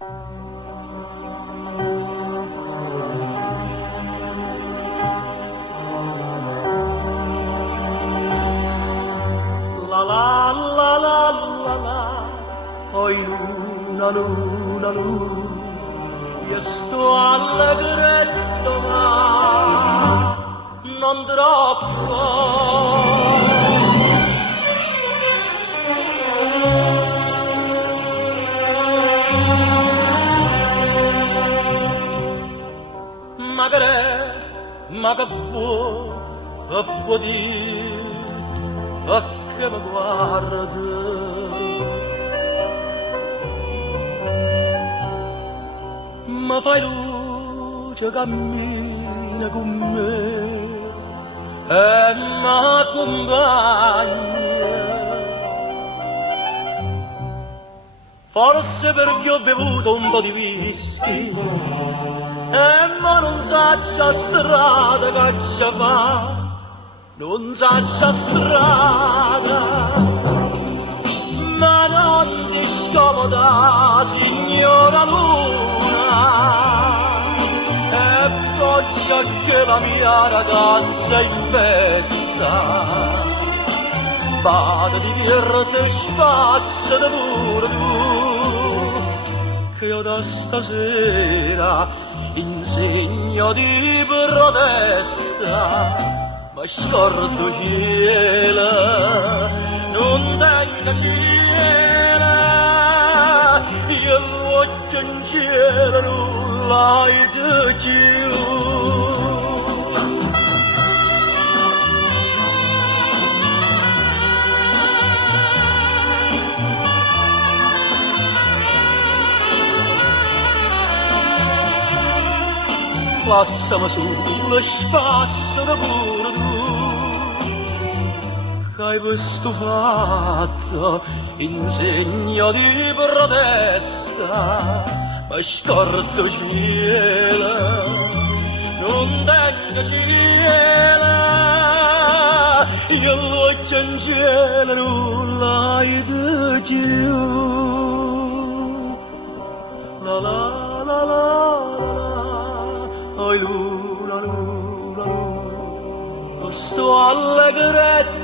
La la la la la la, poi luna, luna, luna, io sto allegretto ma non troppo. Ma che può dire, a che mi guarda? Ma fai luce, cammina con me e m'accompagna. Forse perché ho bevuto un po' di whisky ma non saccia strada che ci fa, non saccia strada, ma non ti scomoda, signora Luna, e poggia che la mia ragazza è in festa, vada di verde spassa da pure tu, che io da stasera in segno di protesta ma scordo cielo, non tenga cielo, io voglio in cielo nulla più. Passami sullo spasso da pure tu, che hai questo fatto in segno di protesta, ma scordo cielo, non tengo cielo, io voglio in cielo nulla hai più. La la la la. Luna, luna, luna, sto allegretto